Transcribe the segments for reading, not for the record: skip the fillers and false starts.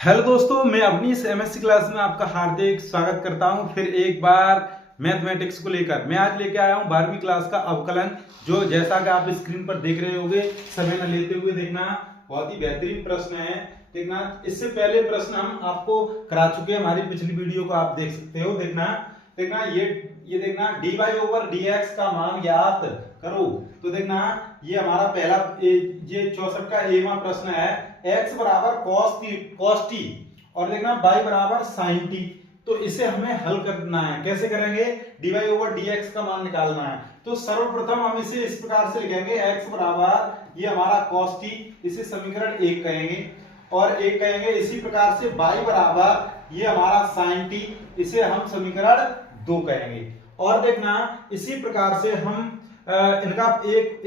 Hello दोस्तों, मैं अपनी इस एमएससी क्लास में आपका हार्दिक स्वागत करता हूं। फिर एक बार मैथमेटिक्स को लेकर मैं आज लेके आया हूं 12वीं क्लास का अवकलन, जो जैसा कि आप स्क्रीन पर देख रहे होंगे। समय न लेते हुए देखना, बहुत ही बेहतरीन प्रश्न है। देखना, इससे पहले प्रश्न हम आपको करा चुके हैं, हमारी पिछली वीडियो को आप देख सकते हो। देखना देखना ये देखना dy ओवर dx का मान ज्ञात करो। तो देखना, ये हमारा पहला ये 64 का एवा प्रश्न है। x बराबर cos t और देखना y बराबर sin t। तो इसे हमें हल करना है। कैसे करेंगे? dy ओवर dx का मान निकालना है। तो सर्वप्रथम हम इसे इस प्रकार से लिखेंगे, x बराबर ये हमारा cos t, इसे समीकरण 1 कहेंगे। और एक कहेंगे इसी प्रकार से y बराबर ये हमारा sin t, इसे हम समीकरण 2 कहेंगे। और देखना, इसी प्रकार से हम इनका एक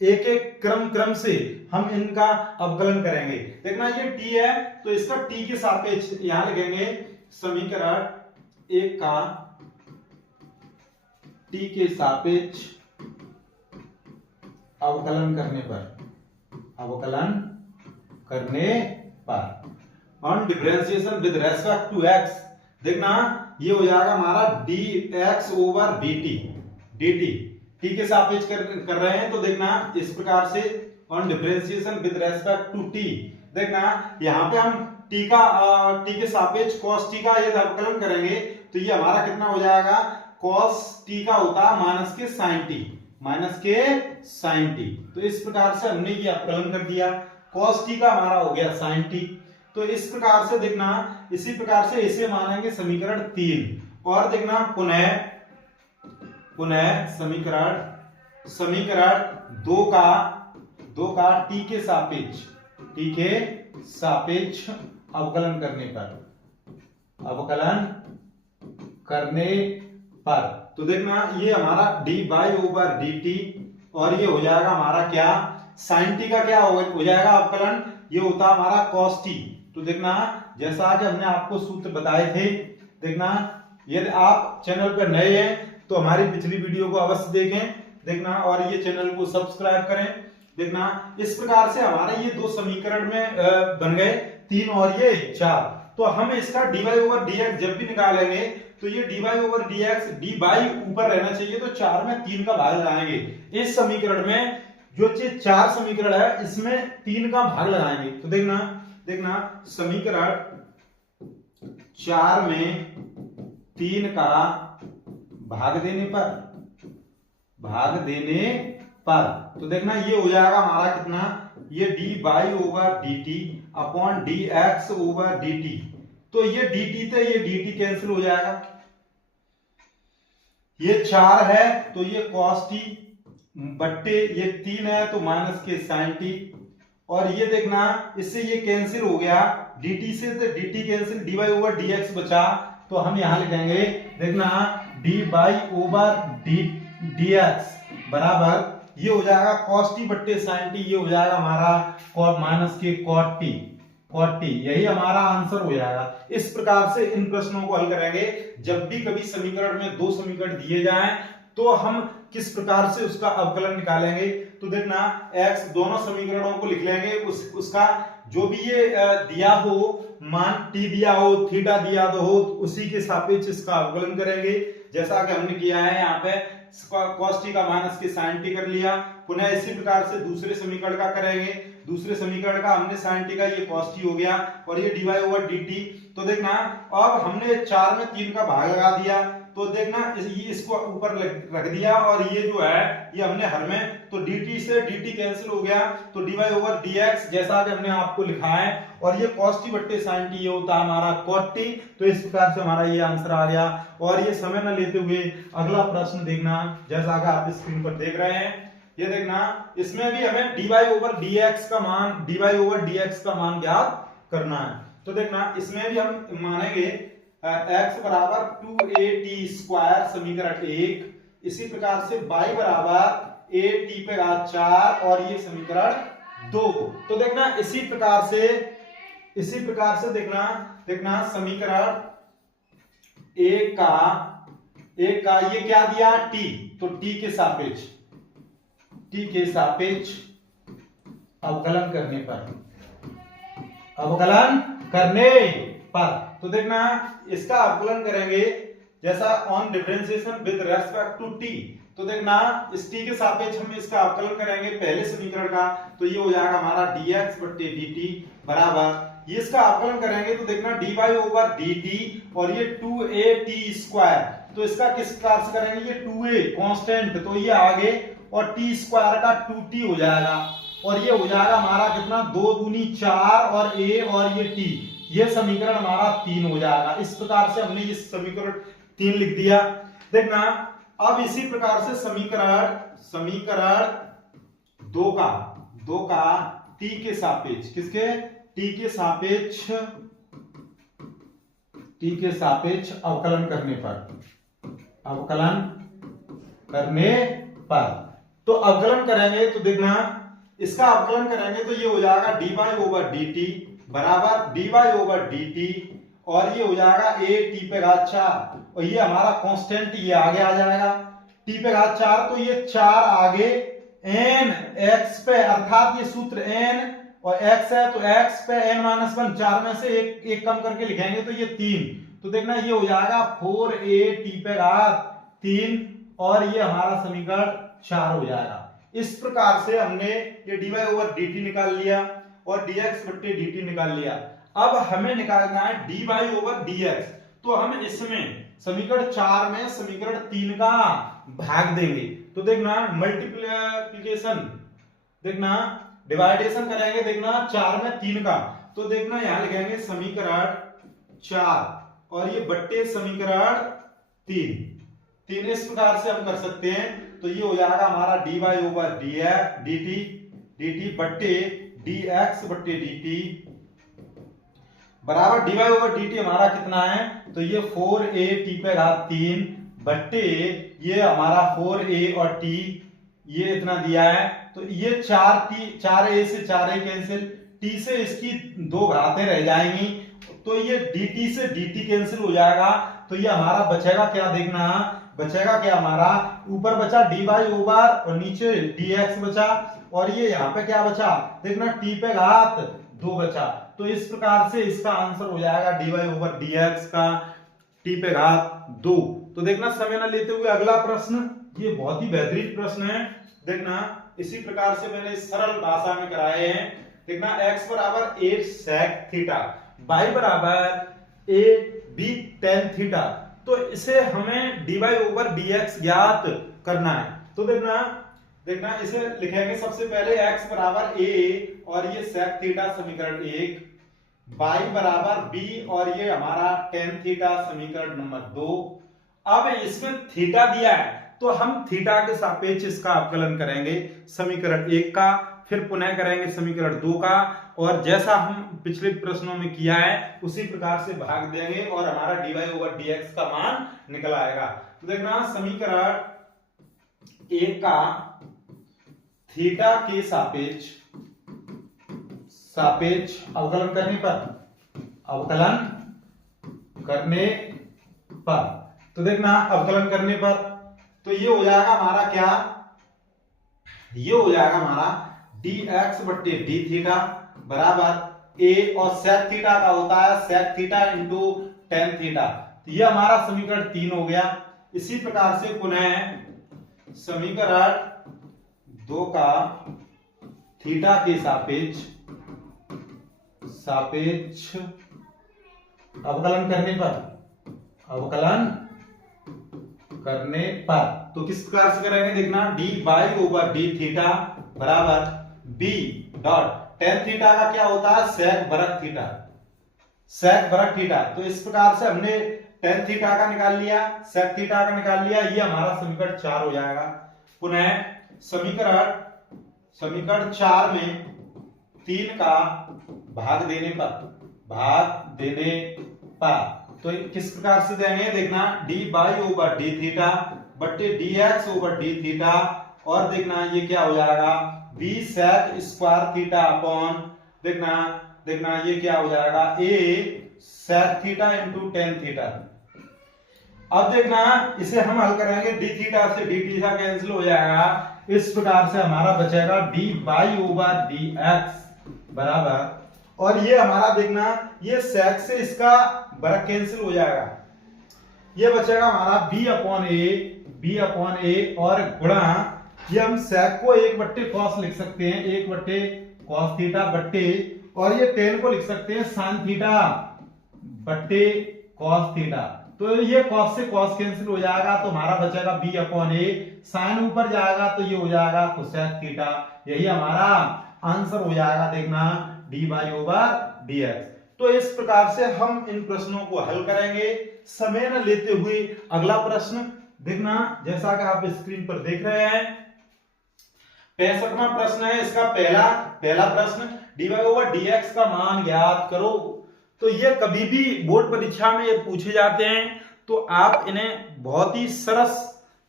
एक क्रम से हम इनका अवकलन करेंगे। देखना, ये t है तो इसका t के सापेक्ष यहां लिखेंगे समीकरण 1 का t के सापेक्ष अवकलन करने पर on differentiation with respect to x। देखना, ये हो जाएगा हमारा dx ओवर dt t के सापेक्ष कर रहे हैं। तो देखना, इस प्रकार से on differentiation with respect to t। देखना, यहाँ पे हम t के सापेक्ष cos t का यदि अवकलन करेंगे तो ये हमारा कितना हो जाएगा? cos t का होता है माइनस के sin t। तो इस प्रकार से हमने ये अवकलन कर दिया। cos t का हमारा हो गया sin t। तो इस प्रकार से देखना, इसी प्रकार से इसे मानेंगे समीकरण 3। और देखना, पुनः समीकरण 2 का t के सापेक्ष अवकलन करने पर तो देखना, ये हमारा dy ओवर dt और ये हो जाएगा हमारा क्या? sin t का क्या हो जाएगा अवकलन? ये होता है हमारा cos t। तो देखना, जैसा आज हमने आपको सूत्र बताए थे। देखना, यदि आप चैनल पर नए हैं तो हमारी पिछली वीडियो को अवश्य देखें। देखना, और ये चैनल को सब्सक्राइब करें। देखना, इस प्रकार से हमारे ये दो समीकरण में बन गए, 3 और ये 4। तो हम इसका dy ओवर dx जब भी निकालेंगे तो ये dy ओवर dx dy ऊपर रहना चाहिए, तो 4 में 3 का भाग लगाएंगे। इस समीकरण में जो 4 समीकरण है, इसमें 3 का भाग लगाएंगे। तो देखना, समीकरण 4 में 3 का भाग देने पर तो देखना, ये हो जाएगा हमारा कितना? ये dy over dt upon dx over dt। तो ये dt थे, ये dt कैंसिल हो जाएगा। ये 4 है तो ये cos t बट्टे ये 3 है तो माइनस के sin t। और ये देखना, इससे ये कैंसिल हो गया, dt से तो dt cancel, dy over dx बचा। तो हम यहां लिखेंगे, देखना, dy ओवर dx बराबर ये हो जाएगा cos t बट्टे sin t। ये हो जाएगा हमारा माइनस के cot t। यही हमारा आंसर हो जाएगा। इस प्रकार से इन प्रश्नों को हल करेंगे। जब भी कभी समीकरण में 2 समीकरण दिए जाएं तो हम किस प्रकार से उसका अवकलन निकालेंगे। तो देखना, x दोनों समीकरणों को लिख लेंगे, उसका जो भी ये दिया हो मान, t दिया हो, थीटा दिया हो, उसी के सापेक्ष इसका अवकलन करेंगे। जैसा कि हमने किया है यहाँ पे, cos t का माइनस के sin t कर लिया। पुनः इसी प्रकार से दूसरे समीकरण का करेंगे। दूसरे समीकरण का हमने sin t का, ये cos t हो गया और ये dy ओवर dt। तो देखना, अब हमने 4 में 3 का भाग लगा दिया। तो देखना, इसको ऊपर रख दिया और ये जो है ये हमने हर में, तो dt से dt कैंसिल हो गया, तो dy ओवर dx जैसा कि हमने आपको लिखा है। और ये cos t बट्टे sin t, ये होता है हमारा cot t। तो इस प्रकार से हमारा ये आंसर आ गया। और ये समय न लेते हुए अगला प्रश्न देखना, जैसा कि आप स्क्रीन पर देख रहे हैं। ये देखना, इसमें भी हमें dy ओवर dx का मान ज्ञात करना है। तो देखना, इसमें भी हम मानेंगे x बराबर 2at स्क्वायर समीकरण 1। इसी प्रकार से y बराबर at पे 4 और ये समीकरण 2। तो देखना, इसी प्रकार से देखना समीकरण 1 का ये क्या दिया? t। तो t के सापेक्ष अवकलन करने पर। तो देखना इसका अवकलन करेंगे जैसा on differentiation with respect to T. तो देखना इस टी के सापेक्ष हम इसका अवकलन करेंगे पहले समीकरण का, तो ये हो जाएगा हमारा dx बट्टे dt बराबर, ये इसका अवकलन करेंगे तो देखना dy ओवर dt और ये 2at स्क्वायर, तो इसका किस प्रकार से करेंगे, ये 2a कांस्टेंट तो ये आगे और t स्क्वायर का 2t हो जाएगा और ये हो जाएगा हमारा कितना 2 दूनी 4 और a और ये t, ये समीकरण हमारा 3 हो जाएगा। इस प्रकार से हमने ये समीकरण 3 लिख दिया। देखना अब इसी प्रकार से समीकरण 2 का t के सापेक्ष, किसके t के सापेक्ष अवकलन करने पर तो अवकलन करेंगे तो देखना इसका अवकलन करेंगे तो ये हो जाएगा dy ओवर dt बराबर dy ओवर dt और ये हो जाएगा a t पे घात 4 और ये हमारा कांस्टेंट ये आगे आ जाएगा t पे घात 4, तो ये 4 आगे n x पे, अर्थात ये सूत्र n और x है तो x पे n माइनस 1, 4 में से एक कम करके लिखेंगे तो ये 3, तो देखना ये हो जाएगा 4a t पे घात 3 और ये हमारा समीकरण 4 हो जाएगा। इस प्रकार से हमने ये dy ओवर dt निकाल लिया और dx बट्टे dt निकाल लिया। अब हमें निकालना है dy ओवर dx, तो हम इसमें समीकरण 4 में समीकरण 3 का भाग देंगे, तो देखना मल्टीप्लिकेशन, देखना डिवाइडेशन करेंगे, देखना 4 में 3 का, तो देखना यहां लिखेंगे समीकरण 4 और ये बट्टे समीकरण 3 इस प्रकार से हम कर सकते हैं। तो ये हो जाएगा हमारा dy ओवर dt बट्टे dx बट्टे dt बराबर dy ओवर dt हमारा कितना है, तो ये 4a t पे घात 3 बट्टे ये हमारा 4a और t ये इतना दिया है, तो ये 4a से 4a कैंसिल, t से इसकी 2 घातें रह जाएंगी, तो ये dt से dt कैंसिल हो जाएगा, तो ये हमारा बचेगा क्या, देखना बचेगा क्या हमारा, ऊपर बचा dy ओवर और नीचे dx बचा और ये यहाँ पे क्या बचा, देखना t पे घात 2 बचा, तो इस प्रकार से इसका आंसर हो जाएगा dy ओवर dx का t पे घात 2। तो देखना समय न लेते हुए अगला प्रश्न, ये बहुत ही बेहतरीन प्रश्न है, देखना इसी प्रकार से मैंने सरल भाषा में कराए हैं। देखना x बराबर 8 sec थीटा, y बराबर a b tan थीटा, तो इसे हमें dy ओवर dx ज्ञात करना है। तो देखना इसे लिखेंगे सबसे पहले x बराबर a और ये sec थीटा समीकरण 1, y बराबर b और ये हमारा tan थीटा समीकरण नंबर 2। अब इसमें थीटा दिया है तो हम थीटा के सापेक्ष इसका अवकलन करेंगे समीकरण 1 का, फिर पुनः करेंगे समीकरण 2 का, और जैसा हम पिछले प्रश्नों में किया है उसी प्रकार से भाग देंगे और हमारा dy ओवर dx का मान निकल आएगा। तो देखना समीकरण 1 का थीटा के सापेक्ष अवकलन करने पर तो देखना अवकलन करने पर तो ये हो जाएगा हमारा क्या, ये हो जाएगा हमारा dx बट्टे d थीटा बराबर a और sec थीटा का होता है sec theta into tan theta, तो ये हमारा समीकरण 3 हो गया। इसी प्रकार से पुनः समीकरण 2 का थीटा के सापेक्ष अवकलन करने पर तो किस प्रकार से करेंगे, देखना dy ओवर d थीटा बराबर b डॉट tan थीटा का क्या होता है sec वर्ग थीटा, तो इस प्रकार से हमने tan थीटा का निकाल लिया, sec थीटा का निकाल लिया, ये हमारा समीकरण 4 हो जाएगा। पुनः समीकरण 4 में 3 का भाग देने पर तो किस प्रकार से देंगे, देखना dy ओवर d थीटा बट्टे dx ओवर d थीटा और देखना ये क्या हो जाएगा b sec square theta upon देखना ये क्या हो जाएगा a sec theta into tan theta. अब देखना इसे हम हल करेंगे d थीटा से d थीटा कैंसिल हो जाएगा, इस प्रकार से हमारा बचेगा dy ओवर dx बराबर और ये हमारा देखना ये sec से इसका वर्ग कैंसिल हो जाएगा, ये बचेगा हमारा b अपॉन ए और गुणा ये हम sec को 1/cos लिख सकते हैं, 1/cos थीटा बट्टे और ये tan को लिख सकते हैं sin थीटा बट्टे cos थीटा। तो ये cos से cos कैंसिल हो जाएगा तो हमारा बचेगा b अपॉन ए, sin ऊपर जाएगा तो ये हो जाएगा cosec थीटा। यही हमारा आंसर हो जाएगा देखना dy/dx। तो इस प्रकार से हम इन प्रश्नों को हल करेंगे समय न लेते हुए। अगला प्रश्न देखना, जैसा कि आप स्क्रीन पर देख रहे हैं 65वां प्रश्न है। इसका पहला प्रश्न dy/dx का मान ज्ञात करो। तो ये कभी भी बोर्ड परीक्षा में ये पूछे जाते हैं तो आप इन्हें बहुत ही सरस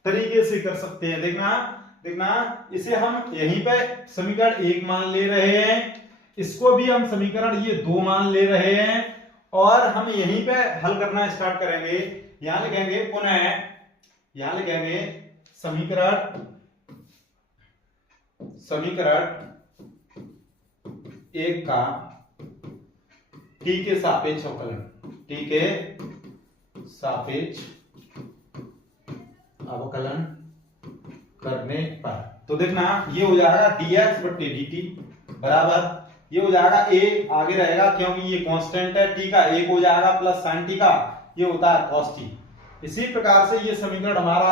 तरीके से कर सकते हैं। देखना इसे हम यहीं पे समीकरण 1 मान ले रहे हैं, इसको भी हम समीकरण ये 2 मान ले रहे हैं और हम यहीं पे हल करना स्टार्ट करेंगे। यहां लिखेंगे समीकरण 1 का t के सापेक्ष अवकलन करने पर तो देखना ये हो जाएगा dx बट्टे dt बराबर ये हो जाएगा a आगे रहेगा क्योंकि ये कांस्टेंट है, t का 1 हो जाएगा प्लस sin t का ये होता है cos t। इसी प्रकार से ये समीकरण हमारा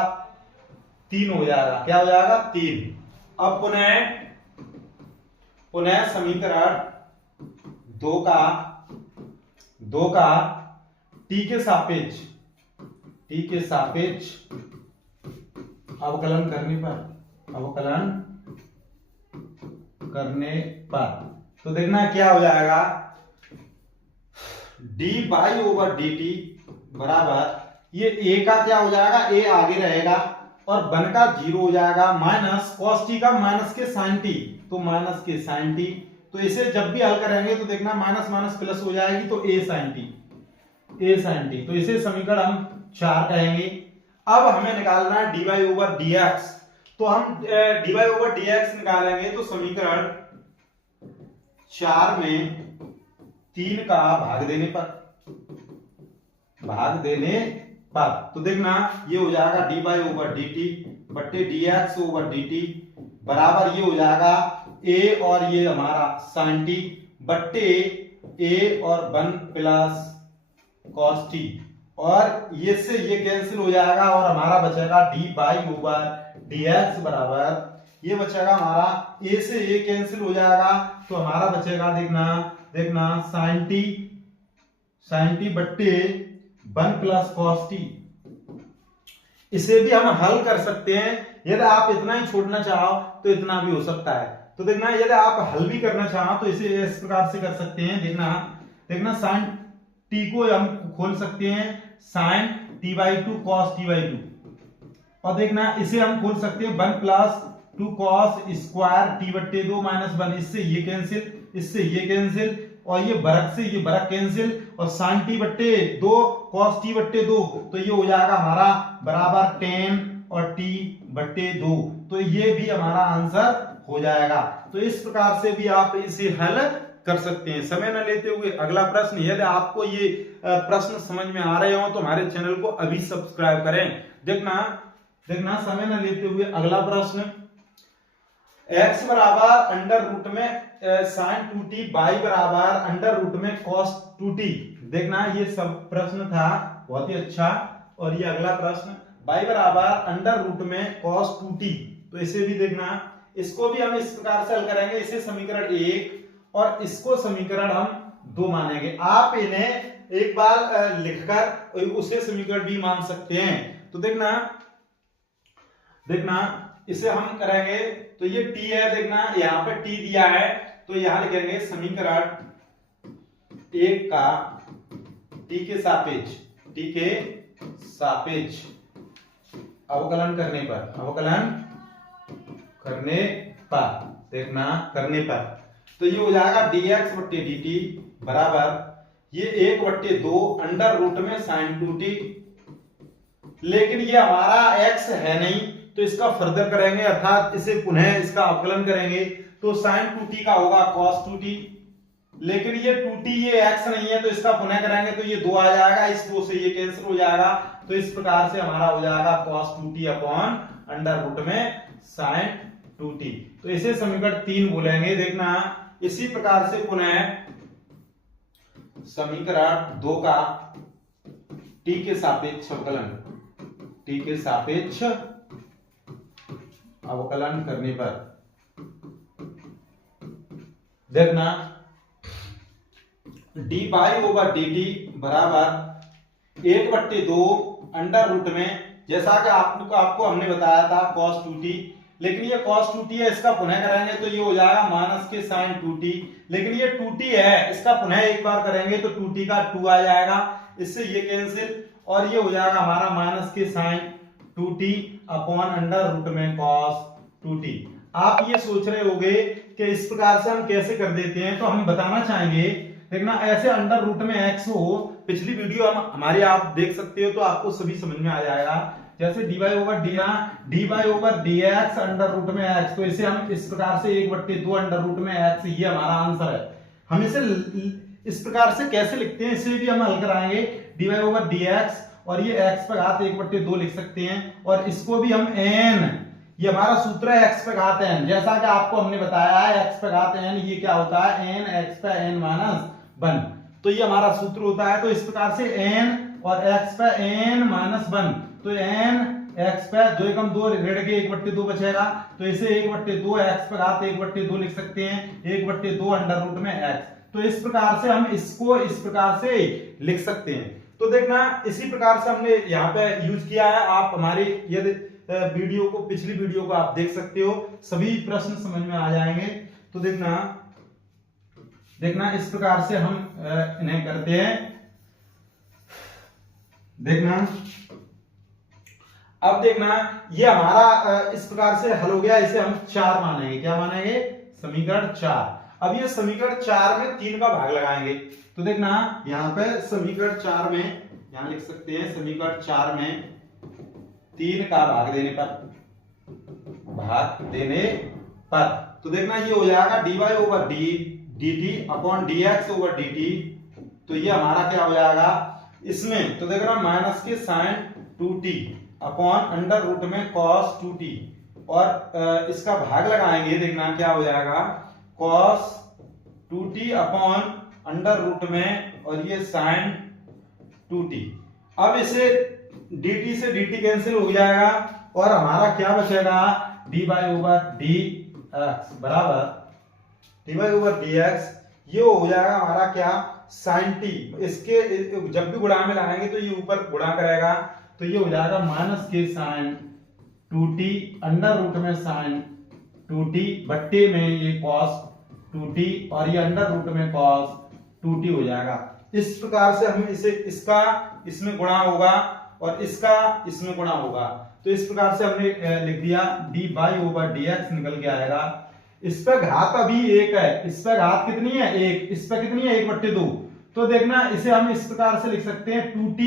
3 हो जाएगा। क्या हो जाएगा 3। अब पुनः समीकरण 2 का t के सापेक्ष अवकलन करने पर तो देखना क्या हो जाएगा dy/dt बराबर ये a का क्या हो जाएगा, a आगे रहेगा और 1 का 0 हो जाएगा माइनस cos t का माइनस के sin t तो माइनस के sin t। तो इसे जब भी हल करेंगे तो देखना माइनस माइनस प्लस हो जाएगी तो a sin t तो इसे समीकरण हम 4 कहेंगे। अब हमें निकालना है dy/dx तो हम dy/dx निकालेंगे तो समीकरण 4 में 3 का भाग देने पर तो देखना ये हो जाएगा dy/dt बट्टे dx/dt बराबर ये हो जाएगा a और ये हमारा sin t बट्टे a और 1 प्लस cos t और ये से ये कैंसिल हो जाएगा और हमारा बचेगा dy/dx बराबर ये बचेगा हमारा a से a कैंसिल हो जाएगा तो हमारा बचेगा देखना sin t बट्टे 1 प्लस cos t। इसे भी हम हल कर सकते हैं, यदि आप इतना ही छोड़ना चाहो तो इतना भी हो सकता है। तो देखना यदि आप हल भी करना चाहो तो इसे इस प्रकार से कर सकते हैं। देखना sin t को हम खोल सकते हैं sin t/2 cos t/2 और देखना इसे हम खोल सकते हैं 1 प्लस 2 cos स्क्वायर t बट्टे 2 माइनस 1 इससे ये कैंसिल और ये वर्ग से ये वर्ग कैंसिल और sin t बट्टे 2 cos t बट्टे 2 तो ये हो जाएगा हमारा बराबर tan और t बट्टे 2 तो ये भी हमारा आंसर हो जाएगा। तो इस प्रकार से भी आप इसे हल कर सकते हैं समय न लेते हुए। अगला प्रश्न, यदि आपको ये प्रश्न समझ में आ रहे हो तो हमारे चैनल को अभी सब्सक्राइब करें। देखना समय न लेते हुए अगला प्रश्न x बराबर अंडर रूट में sin 2t y बराबर अंडर रूट में cos 2t। देखना ये सब प्रश्न था बहुत ही अच्छा। और ये अगला प्रश्न y बराबर अंडर रूट में cos 2t तो इसे भी देखना, इसको भी हम इस प्रकार से हल करेंगे। इसे समीकरण 1 और इसको समीकरण हम 2 मानेंगे। आप इन्हें एक बार लिखकर उसे समीकरण भी मान सकते हैं। तो देखना इसे हम करेंगे तो ये t है, देखना यहाँ पे t दिया है तो यहां लिखेंगे समीकरण 1 का t के सापेक्ष अवकलन करने पर तो ये हो जाएगा dx बट्टे dt बराबर ये 1/2 अंडर रूट में sin 2t। लेकिन ये हमारा x है नहीं तो इसका फर्दर करेंगे अर्थात इसे पुनः इसका अवकलन करेंगे तो sin 2t का होगा cos 2t लेकिन ये 2t ये x नहीं है, तो इसका पुनः करेंगे तो ये 2 आ जाएगा, इस 2 से ये कैंसिल हो जाएगा। तो इस प्रकार से हमारा हो जाएगा cos 2t upon under root में sin 2t। तो इसे समीकरण 3 बोलेंगे। देखना इसी प्रकार से पुनः समीकरण 2 का t के सापेक्ष अवकलन, t के सापेक्ष अवकलन करने पर देखना dy ओवर dt बराबर 1/2 अंडर रूट में, जैसा कि आपको हमने बताया था cos 2t, लेकिन ये cos 2t है, इसका पुनः करेंगे तो ये हो जाएगा माइनस के sin 2t। लेकिन ये 2t है, इसका पुनः एक बार करेंगे तो 2t का 2 आ जाएगा, इससे ये कैंसिल, और ये हो जाएगा हमारा माइनस के sin 2t upon under root में cos 2t। आप ये सोच रहे होंगे कि इस प्रकार से हम कैसे कर देते हैं, तो हम बताना चाहेंगे। देखना ऐसे अंडर रूट में x हो, पिछली वीडियो हमारी आप देख सकते हो, तो आपको सभी समझ में आ जाएगा। जैसे dy over dx under root में x, तो इसे हम इस प्रकार से 1/2 अंडर रूट में x, ये हमारा आंसर है। हम इसे इस प्रकार से कैसे लिखते हैं, इसे भी हम हल कराएंगे। dy ओवर dx और ये x पर घात 1/2 लिख सकते हैं, और इसको भी हम n, ये हमारा सूत्र है x पे घात n, जैसा कि आपको हमने बताया है x पे घात n, ये क्या होता है n x पे n माइनस 1, तो ये हमारा सूत्र होता है। तो इस प्रकार से n और x पे n माइनस 1, तो n x पे 2 एकम 2 ऋण के 1/2 बचेगा, तो इसे 1/2 x पे घात 1/2 लिख सकते हैं, 1/2 अंडर रूट में x। तो इस प्रकार से हम इसको इस प्रकार से लिख सकते हैं। तो देखना इसी प्रकार से हमने यहाँ पे यूज किया है। आप हमारे यदि वीडियो को, पिछली वीडियो को आप देख सकते हो, सभी प्रश्न समझ में आ जाएंगे। तो देखना इस प्रकार से हम इन्हें करते हैं। देखना अब देखना ये हमारा इस प्रकार से हल हो गया, इसे हम 4 मानेंगे। क्या मानेंगे? समीकरण 4। अब ये समीकरण 4 में 3 का भाग लगाएंगे। तो देखना यहाँ पे समीकरण 4 में, यहां लिख सकते हैं समीकरण 4 में 3 का भाग देने पर तो देखना ये हो जाएगा dy over dt upon dx over dt। तो ये हमारा क्या हो जाएगा इसमें, तो देखना माइनस के sin 2t upon under root में cos 2t, और इसका भाग लगाएंगे। देखना क्या हो जाएगा cos 2t upon under root में, और ये sin 2t। अब इसे dt से dt कैंसिल हो जाएगा, और हमारा क्या बचेगा dy ओवर dx बराबर dy ओवर dx, ये हो जाएगा हमारा क्या sin t। इसके जब भी गुणा में लाएंगे तो ये ऊपर गुणा करेगा, तो ये हो जाएगा माइनस के sin 2t अंडर रूट में sin 2t बट्टे में ये cos 2t, और ये अंडर रूट में cos 2t हो जाएगा। इस प्रकार से हम इसे, इसका इसमें गुणा होगा और इसका इसमें गुणा होगा। तो इस प्रकार से हमने लिख दिया dy ओवर dx निकल के आएगा। इस पे घात अभी 1 है, इस पे घात कितनी है 1, इस पे कितनी है 1/2। तो देखना इसे हम इस प्रकार से लिख सकते हैं 2t,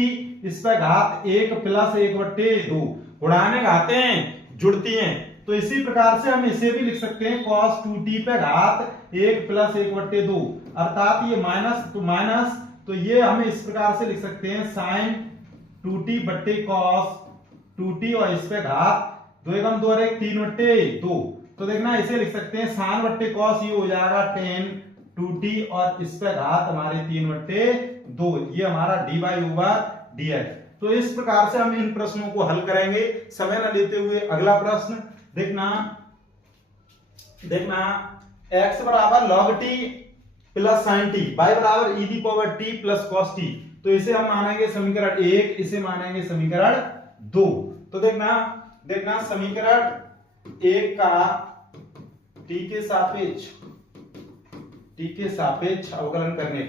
इस पे घात 1 प्लस 1/2, गुणा में घातें जुड़ती हैं, तो इसी प्रकार से हम इसे भी लिख सकते हैं cos 2t पे घात 1 प्लस 1/2, अर्थात ये माइनस तो माइनस, तो ये हम इस प्रकार से लिख सकते हैं sin 2t बट्टे cos 2t, और इस पे घात 2 एकम 2 और 1 3/2। तो देखना इसे लिख सकते हैं sin बट्टे cos, ये हो जाएगा tan 2t, और इस पे घात हमारे 3/2, ये हमारा dy ओवर dx। तो इस प्रकार से हम इन प्रश्नों को हल करेंगे समय न लेते हुए। अगला प्रश्न देखना x बराबर log t plus sin t, y बराबर e the power t plus cos t। तो इसे हम मानेंगे समीकरण 1, इसे मानेंगे समीकरण 2। तो देखना समीकरण 1 का t के सापेक्ष अवकलन करने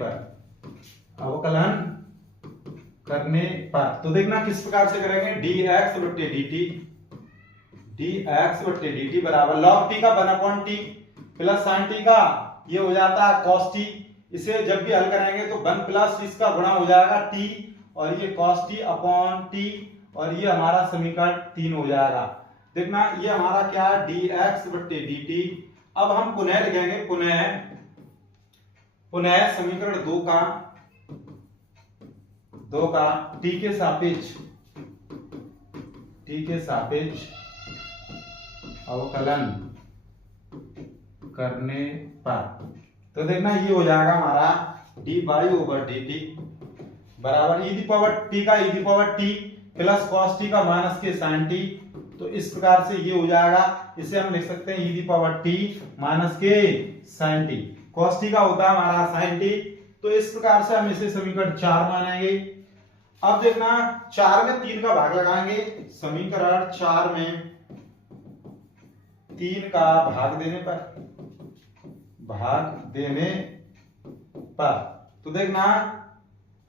पर तो देखना किस प्रकार से करेंगे dx बट्टे dt बराबर log t का 1/t प्लस sin t का ये हो जाता है cos t। इसे जब भी हल करेंगे तो 1 प्लस इसका गुणा हो जाएगा t, और ये cos t अपॉन t, और ये हमारा समीकरण 3 हो जाएगा। देखना ये हमारा क्या है dx बट्टे dt। अब हम पुनः लिखेंगे, पुनः पुनः समीकरण 2 का t के सापेक्ष अवकलन करने पर, तो देखना ये हो जाएगा हमारा dy/dt बराबर e पावर t का e power t plus cos t का माइनस के sin t। तो इस प्रकार से ये हो जाएगा, इसे हम लिख सकते हैं e पावर t माइनस के sin t। cos t का होता है हमारा sin t, तो इस प्रकार से हम इसे समीकरण 4 मानेंगे। अब देखना 4 में 3 का भाग लगाएंगे, समीकरण 4 में 3 का भाग देने पर तो देखना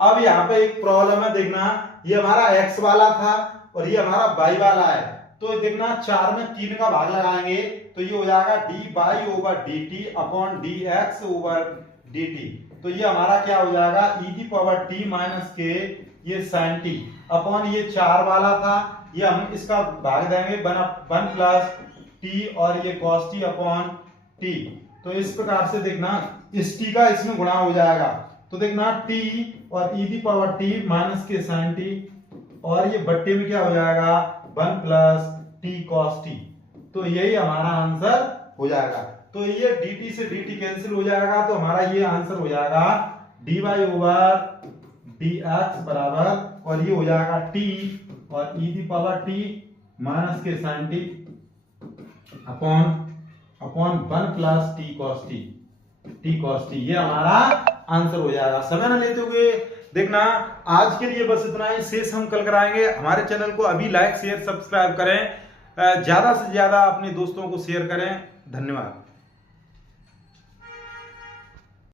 अब यहाँ पे एक प्रॉब्लम है। देखना ये हमारा x वाला था और ये हमारा y वाला है, तो देखना 4 में 3 का भाग लगाएंगे तो ये हो जाएगा dy/dt अपॉन dx/dt। तो ये हमारा क्या हो जाएगा e पावर t माइनस के ये sin t अपॉन ये 4 वाला था, ये हम इसका भाग देंगे 1 प्लस t और ये cos t अपॉन t। तो इस प्रकार से देखना इस t का इसमें गुणा हो जाएगा, तो देखना t और e पावर t माइनस के sin t और ये बट्टे में क्या हो जाएगा 1 प्लस t cos t। तो यही हमारा आंसर हो जाएगा। तो ये dt से dt कैंसिल हो जाएगा, तो हमारा ये आंसर हो जाएगा dy/dx बराबर और ये हो जाएगा t और e पावर t माइनस के sin t upon 1 plus t cos t। ये हमारा आंसर हो जाएगा। समय न लेते हुए देखना आज के लिए बस इतना ही, शेष हम कल कराएंगे। हमारे चैनल को अभी लाइक शेयर सब्सक्राइब करें, ज्यादा से ज्यादा अपने दोस्तों को शेयर करें। धन्यवाद।